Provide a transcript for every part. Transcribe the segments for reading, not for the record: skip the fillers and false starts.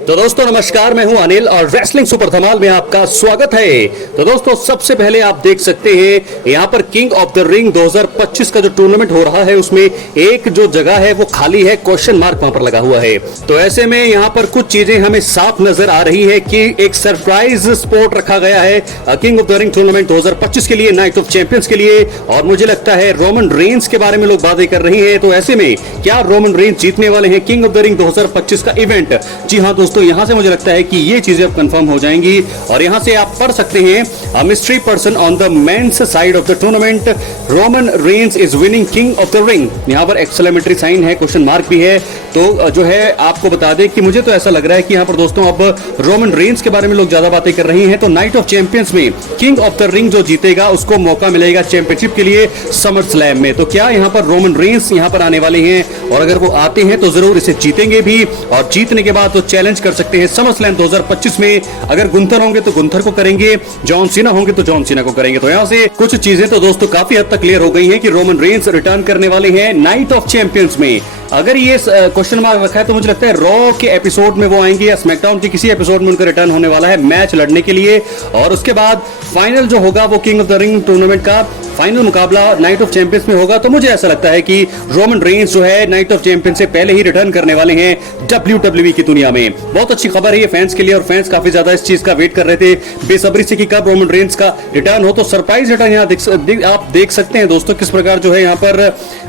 तो दोस्तों नमस्कार, मैं हूं अनिल और रेसलिंग सुपर धमाल में आपका स्वागत है। तो दोस्तों सबसे पहले आप देख सकते हैं यहां पर किंग ऑफ द रिंग 2025 का जो टूर्नामेंट हो रहा है उसमें एक जो जगह है वो खाली है, क्वेश्चन मार्क वहां पर लगा हुआ है। तो ऐसे में यहां पर कुछ चीजें हमें साफ नजर आ रही है कि एक सरप्राइज स्पॉट रखा गया है king of the ring tournament 2025 के लिए, नाइट ऑफ चैंपियंस के लिए। और मुझे लगता है रोमन रेंस के बारे में लोग बातें कर रही है। तो ऐसे में क्या रोमन रेंस जीतने वाले हैं किंग ऑफ द रिंग 2025 का इवेंट? जी हाँ दोस्तों, यहां से मुझे लगता है कि ये चीजें अब कंफर्म हो जाएंगी और यहां से आप पढ़ सकते हैं mystery person on the men's side of the tournament, Roman Reigns is winning King of the Ring. यहां पर एक्सक्लेमेटरी साइन है, क्वेश्चन मार्क भी है। तो जो है आपको बता दें कि मुझे तो ऐसा लग रहा है कि यहां पर दोस्तों अब रोमन रेंस के बारे में लोग ज्यादा बातें कर रही हैं। तो नाइट ऑफ चैंपियंस में किंग ऑफ द रिंग जो जीतेगा उसको मौका मिलेगा चैंपियनशिप के लिए समर स्लैम में। तो क्या यहां पर रोमन रेंस यहां पर आने वाले हैं और अगर वो आते हैं तो जरूर इसे जीतेंगे भी और जीतने के बाद तो चैलेंज कर सकते हैं समर स्लैम 2025 में। अगर गुंथर होंगे तो गुंथर को करेंगे, जॉन सीना होंगे तो जॉन सीना को करेंगे। तो यहां से कुछ चीजें तो दोस्तों काफी हद तक क्लियर हो गई हैं कि रोमन रेंस रिटर्न करने वाले हैं नाइट ऑफ चैंपियंस में। अगर ये क्वेश्चन मार्क रखा है तो मुझे लगता है रॉ के एपिसोड में वो आएंगे या स्मैकडाउन के किसी एपिसोड में उनका रिटर्न होने वाला है मैच लड़ने के लिए। और उसके बाद फाइनल जो होगा वो king of the ring tournament का फाइनल मुकाबला नाइट ऑफ चैंपियंस में होगा। तो मुझे ऐसा लगता है कि रोमन रेंस जो है नाइट ऑफ चैंपियंस से पहले ही रिटर्न करने वाले हैं WWE की दुनिया में। बहुत अच्छी खबर है ये फैंस के लिए और फैंस काफी ज्यादा इस चीज का वेट कर रहे थे बेसब्री से कि कब रोमन रेंस का रिटर्न हो। तो सरप्राइज रिटर्न यहाँ आप देख सकते हैं दोस्तों किस प्रकार जो है यहाँ पर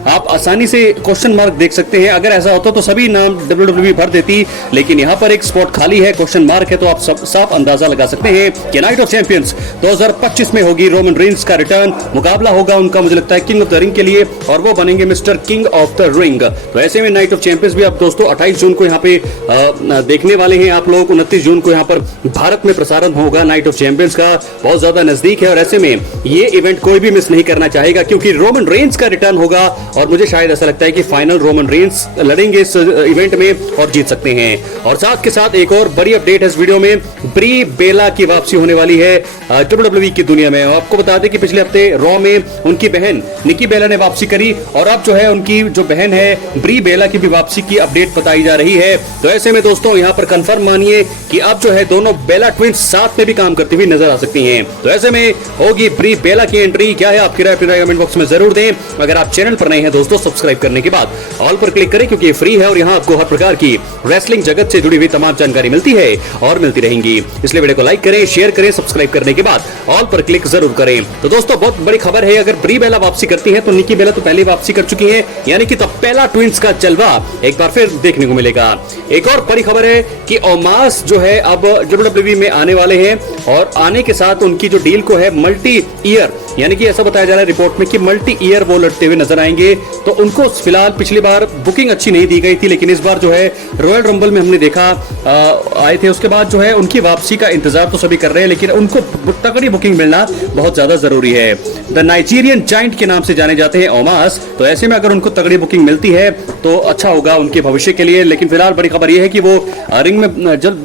आप आसानी से क्वेश्चन मार्क देख सकते हैं। अगर ऐसा होता तो सभी नाम WWE भर देती, लेकिन यहाँ पर एक स्पॉट खाली है, क्वेश्चन मार्क है। तो आप सब साफ अंदाजा लगा सकते हैं कि नाइट ऑफ चैंपियंस 2025 में होगी रोमन रेंस का रिटर्न। मुकाबला होगा उनका मुझे लगता है किंग ऑफ द रिंग के लिए और वो बनेंगे mister king of the ring. तो ऐसे में नाइट ऑफ चैंपियंस भी अब दोस्तों 28 जून को यहाँ पे देखने वाले हैं आप लोग। 29 जून को यहाँ पर भारत में प्रसारण होगा नाइट ऑफ चैंपियंस का, बहुत ज्यादा नजदीक है। और ऐसे में ये इवेंट कोई भी मिस नहीं करना चाहेगा क्योंकि रोमन रेंस का रिटर्न होगा और मुझे शायद ऐसा लगता है कि फाइनल रोमन रेंस लड़ेंगे इस इवेंट में और जीत सकते हैं। और साथ के साथ एक और बड़ी अपडेट है इस वीडियो में, ब्री बेला की वापसी होने वाली है WWE की दुनिया में। आपको बता दें कि पिछले हफ्ते रॉ में उनकी बहन निकी बेला ने वापसी करी और अब जो है उनकी जो बहन है ब्री बेला की भी वापसी की अपडेट बताई जा रही है। तो ऐसे में दोस्तों यहाँ पर कंफर्म मानिए कि अब जो है दोनों बेला ट्विंस साथ में भी काम करती हुई नजर आ सकती हैं। तो ऐसे में होगी ब्री बेला की एंट्री। क्या है आपकी राय कमेंट बॉक्स में जरूर दें। अगर आप चैनल पर नए हैं दोस्तों सब्सक्राइब करने के बाद ऑल पर क्लिक करें क्योंकि ये फ्री है और यहाँ आपको हर प्रकार की रेसलिंग जगत से जुड़ी हुई तमाम जानकारी मिलती है और मिलती रहेंगी। इसलिए वीडियो को लाइक करें, शेयर करें, सब्सक्राइब करने के बाद ऑल पर क्लिक जरूर करें। तो दोस्तों बहुत बड़ी खबर है, अगर ब्री बेला वापसी करती है तो निकी बेला तो पहले वापसी कर चुकी है, यानी कि तब पहला ट्विंस का जलवा एक बार फिर देखने को मिलेगा। एक और बड़ी खबर है कि ओमास जो है अब WWE में आने वाले हैं और आने के साथ उनकी जो डील को है मल्टी ईयर, यानी कि ऐसा बताया जा रहा है रिपोर्ट में कि मल्टी ईयर वो लड़ते हुए नजर आएंगे। तो उनको फिलहाल पिछली बार बुकिंग अच्छी नहीं दी गई थी, लेकिन इस बार जो है रॉयल रंबल में हमने देखा आए थे। उसके बाद जो है उनकी वापसी का इंतजार तो सभी कर रहे हैं, लेकिन उनको तगड़ी बुकिंग मिलना बहुत ज्यादा जरूरी है। द नाइजीरियन जाइंट के नाम से जाने जाते हैं ओमास। तो ऐसे में अगर उनको तगड़ी बुकिंग मिलती है तो अच्छा होगा उनके भविष्य के लिए। लेकिन फिलहाल बड़ी खबर यह है कि वो रिंग में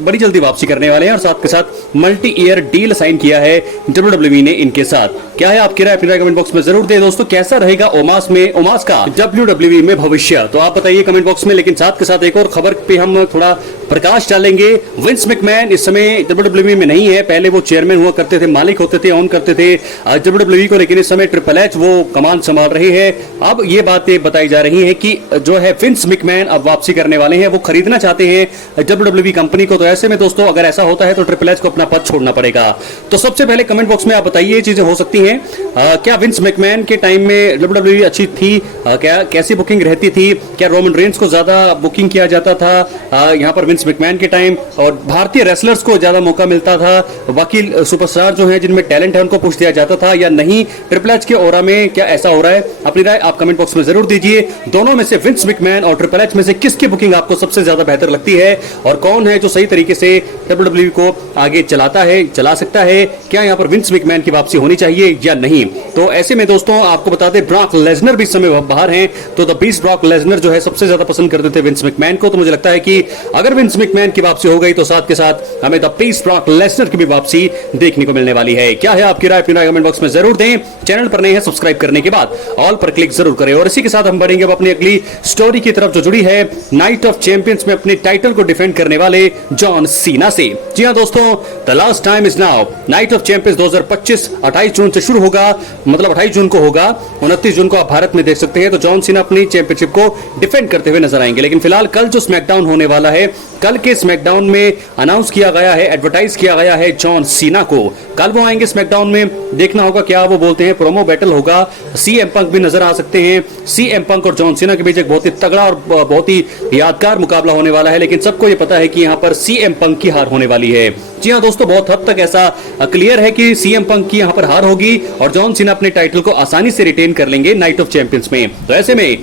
बड़ी जल्दी वापसी करने वाले हैं और साथ के साथ मल्टी ईयर डील साइन किया है WWE ने इनके साथ। क्या है आपकी राय कमेंट बॉक्स में जरूर दें दोस्तों। कैसा रहेगा ओमास का WWE में भविष्य, तो आप बताइए कमेंट बॉक्स में। लेकिन साथ के साथ एक और खबर पे हम थोड़ा प्रकाश डालेंगे। विंस मैकमैन इस समय WWE में नहीं है, पहले वो चेयरमैन हुआ करते थे, मालिक होते थे, ऑन करते थे WWE को, लेकिन इस समय ट्रिपल एच वो कमान संभाल रहे हैं। अब ये बातें बताई जा रही है कि जो है विंस मैकमैन अब वापसी करने वाले हैं, वो खरीदना चाहते हैं WWE कंपनी को। तो ऐसे में दोस्तों अगर ऐसा होता है तो ट्रिपल एच को अपना पद छोड़ना पड़ेगा। तो सबसे पहले कमेंट बॉक्स में आप बताइए चीजें हो सकती हैं। क्या विंस मैकमैन के टाइम में WWE अच्छी थी? क्या कैसी बुकिंग रहती थी? क्या रोमन रेंस को ज्यादा बुकिंग किया जाता था यहाँ पर विंस मैकमैन के टाइम, और भारतीय रेसलर्स को ज्यादा मौका मिलता था? बाकी सुपरस्टार जो है जिनमें टैलेंट है उनको पुश दिया जाता था या नहीं? ट्रिपल एच के ओरा में क्या ऐसा हो रहा है? अपनी राय आप कमेंट बॉक्स में जरूर दीजिए। दोनों में से विंस मैकमैन और ट्रिपल एच में से किसकी बुकिंग आपको सबसे ज्यादा बेहतर लगती है और कौन है जो सही तरीके से WWE को आगे चला सकता है? क्या यहाँ पर विंस मैकमैन की वापसी होनी चाहिए या नहीं? तो ऐसे में दोस्तों आपको बता दें ब्रॉक लेसनर भी इस समय बाहर हैं। तो द बीस्ट ब्रॉक लेसनर जो है सबसे ज्यादा पसंद करते थे विंस मैकमैन को। तो मुझे लगता है कि अगर विंस विंस मैकमैन की वापसी हो गई तो साथ के साथ हमें द पीस ब्रॉक लेसनर की भी वापसी देखने को मिलने वाली है। क्या है आपकी राय, अपनी राय कमेंट बॉक्स में जरूर दें। चैनल पर नए हैं सब्सक्राइब करने के बाद ऑल पर क्लिक जरूर करें। और इसी के साथ हम बढ़ेंगे अब अपनी अगली स्टोरी की तरफ जो जुड़ी है नाइट ऑफ चैंपियंस में अपने टाइटल को डिफेंड करने वाले जॉन सीना से। जी हां दोस्तों, the last time is now. Night of champions 2025 28 जून से शुरू होगा, मतलब 28 जून को होगा। 29 जून को आप भारत में देख सकते हैं। तो जॉन सीना अपनी चैंपियनशिप को डिफेंड करते हुए नजर आएंगे। लेकिन फिलहाल कल जो स्मैकडाउन होने वाला है, कल के स्मैकडाउन में अनाउंस किया गया है, एडवर्टाइज किया गया है जॉन सीना को। कल वो आएंगे स्मैकडाउन में, देखना होगा क्या वो बोलते हैं। प्रोमो बैटल होगा, सीएम पंक भी नजर आ सकते हैं। सीएम पंक और जॉन सीना के बीच एक बहुत ही तगड़ा और बहुत ही यादगार मुकाबला होने वाला है। लेकिन सबको ये पता है कि यहां पर सीएम पंक की हार होने वाली है। जी हां दोस्तों, बहुत हद तक ऐसा क्लियर है कि सीएम पंक की यहां पर हार होगी और जॉन सीना अपने टाइटल को आसानी से रिटेन कर लेंगे नाइट ऑफ चैंपियंस में। तो ऐसे में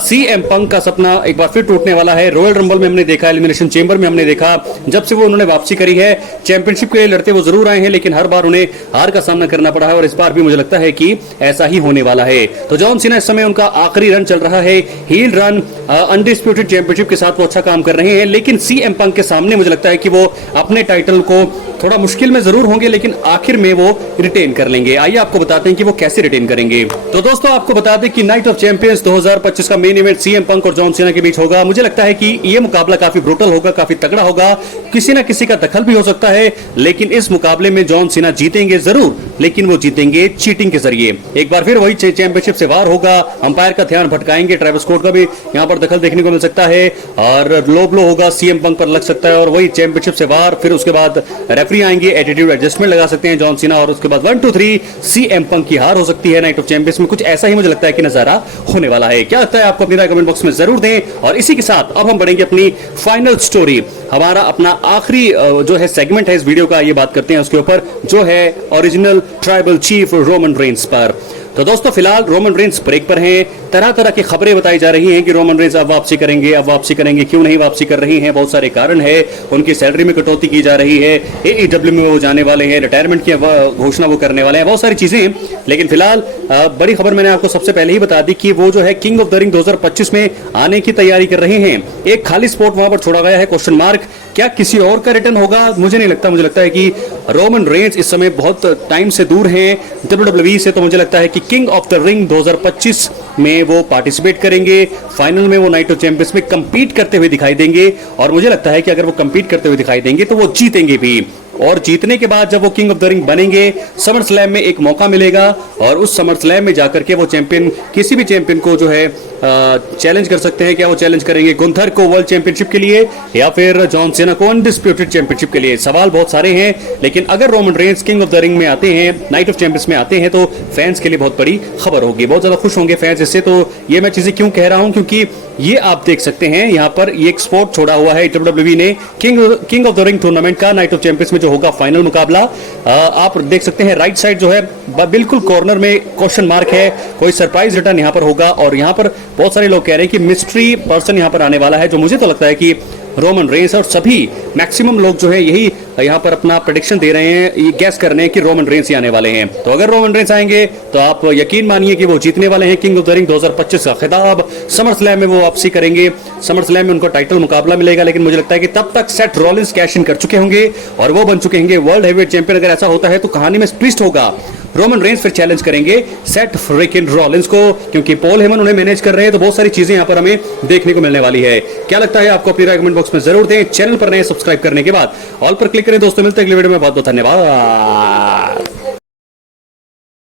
सीएम पंक का सपना एक बार फिर टूटने वाला है। रॉयल रंबल में हमने देखा, एलिमिनेशन चेंबर में हमने देखा, जब से वो उन्होंने वापसी करी है चैंपियनशिप के लिए लड़ते वो जरूर आए हैं, लेकिन हर बार उन्हें हार का सामना करना पड़ा है। और इस बार भी मुझे लगता है कि ऐसा ही होने वाला है। तो जॉन सीना इस समय उनका आखिरी रन चल रहा है, हील रन, अनडिस्प्यूटेड चैंपियनशिप के साथ वो अच्छा काम कर रहे हैं। लेकिन सीएम पंक के सामने मुझे लगता है कि वो अपने टाइटल को थोड़ा मुश्किल में जरूर होंगे, लेकिन आखिर में वो रिटेन कर लेंगे। आइए आपको बताते हैं कि वो कैसे रिटेन करेंगे। तो दोस्तों आपको बता दें कि नाइट ऑफ चैंपियंस 2025 का मेन इवेंट सीएम पंक और जॉन सीना के बीच होगा। मुझे लगता है कि ये मुकाबला काफी ब्रूटल होगा, काफी तगड़ा होगा, किसी ना किसी का दखल भी हो सकता है। लेकिन इस मुकाबले में जॉन सीना जीतेंगे जरूर, लेकिन वो जीतेंगे चीटिंग के जरिए। एक बार फिर वही चैंपियनशिप से वार होगा, अंपायर का ध्यान भटकाएंगे, ट्रेविस स्कॉट का भी यहाँ पर दखल देखने को मिल सकता है और लो ब्लो होगा, सीएम पंक पर लग सकता है और वही चैंपियनशिप से वार। फिर उसके बाद रेफरी आएंगे, एटीट्यूड एडजस्टमेंट लगा सकते हैं जॉन सीना और उसके बाद 1 2 3 सीएम पंक की हार हो सकती है नाइट ऑफ चैंपियंस में। कुछ ऐसा ही मुझे लगता है कि नजारा होने वाला है। क्या लगता है आपको, अपनी राय कमेंट बॉक्स में जरूर दें। और इसी के साथ अब हम बढ़ेंगे अपनी फाइनल स्टोरी, हमारा अपना आखिरी जो है सेगमेंट है इस वीडियो का, ये बात करते हैं उसके ऊपर, जो है original tribal chief Roman Reigns पर। तो दोस्तों फिलहाल रोमन रेंस ब्रेक पर हैं। तरह तरह की खबरें बताई जा रही हैं कि रोमन रेंस अब वापसी करेंगे, अब वापसी करेंगे। क्यों नहीं वापसी कर रही हैं, बहुत सारे कारण है। उनकी सैलरी में कटौती की जा रही है, एईडब्ल्यू में वो जाने वाले हैं, रिटायरमेंट की घोषणा वो करने वाले हैं, बहुत सारी चीजें। लेकिन फिलहाल बड़ी खबर मैंने आपको सबसे पहले ही बता दी कि वो जो है किंग ऑफ द रिंग 2025 में आने की तैयारी कर रहे हैं। एक खाली स्पॉट वहां पर छोड़ा गया है, क्वेश्चन मार्क। क्या किसी और का रिटर्न होगा? मुझे नहीं लगता। मुझे लगता है कि रोमन रेंस इस समय बहुत टाइम से दूर हैं WWE से। तो मुझे लगता है कि किंग ऑफ द रिंग 2025 में वो पार्टिसिपेट करेंगे। फाइनल में वो नाइट ऑफ चैंपियंस में कंपीट करते हुए दिखाई देंगे और मुझे लगता है कि अगर वो कंपीट करते हुए दिखाई देंगे तो वो जीतेंगे भी। और जीतने के बाद जब वो किंग ऑफ द रिंग बनेंगे, समर स्लैम में एक मौका मिलेगा और उस समर स्लैम में जाकर के वो चैंपियन, किसी भी चैंपियन को जो है चैलेंज कर सकते हैं। क्या वो चैलेंज करेंगे गुंथर को वर्ल्ड चैंपियनशिप के लिए या फिर जॉन सीना को अनडिस्प्यूटेड चैंपियनशिप के लिए? सवाल बहुत सारे हैं। लेकिन अगर Roman Reigns king of the ring में आते हैं, नाइट ऑफ चैंपियंस में आते हैं, तो फैंस के लिए बहुत बड़ी खबर होगी, बहुत ज्यादा खुश होंगे फैंस इससे। तो ये मैं चीजें क्यों कह रहा हूं, क्योंकि ये आप देख सकते हैं यहाँ पर ये एक स्पॉट छोड़ा हुआ है WWE ने king of the ring tournament का नाइट ऑफ चैंपियंस में जो होगा फाइनल मुकाबला। आप देख सकते हैं राइट साइड जो है बिल्कुल कॉर्नर में क्वेश्चन मार्क है, कोई सरप्राइज रिटर्न यहाँ पर होगा। और यहाँ पर बहुत सारे लोग कह रहे हैं कि मिस्ट्री पर्सन यहाँ पर आने वाला है, जो मुझे तो लगता है कि रोमन रेंस। और सभी मैक्सिमम लोग जो है यही यहाँ पर अपना प्रेडिक्शन दे रहे हैं, ये गैस कर रहे हैं कि रोमन रेंस ही आने वाले हैं। तो अगर रोमन रेंस आएंगे तो आप यकीन मानिए कि वो जीतने वाले हैं किंग ऑफ द रिंग 2025 का खिताब। समर स्लैम में वो वापसी करेंगे, समर स्लैम में उनको टाइटल मुकाबला मिलेगा। लेकिन मुझे लगता है कि तब तक सेथ रॉलिंस कैश इन कर चुके होंगे और वो बन चुके होंगे वर्ल्ड हेवीवेट चैंपियन। अगर ऐसा होता है तो कहानी में ट्विस्ट होगा, रोमन रेंस फिर चैलेंज करेंगे सेथ फ्रिकिन रॉलिंस को, क्योंकि पॉल हेमन उन्हें मैनेज कर रहे हैं। तो बहुत सारी चीजें यहाँ पर हमें देखने को मिलने वाली है। क्या लगता है आपको, अपनी राय कमेंट बॉक्स में जरूर दें। चैनल पर नए सब्सक्राइब करने के बाद ऑल पर क्लिक करें। दोस्तों मिलते हैं अगले वीडियो में, बहुत बहुत धन्यवाद।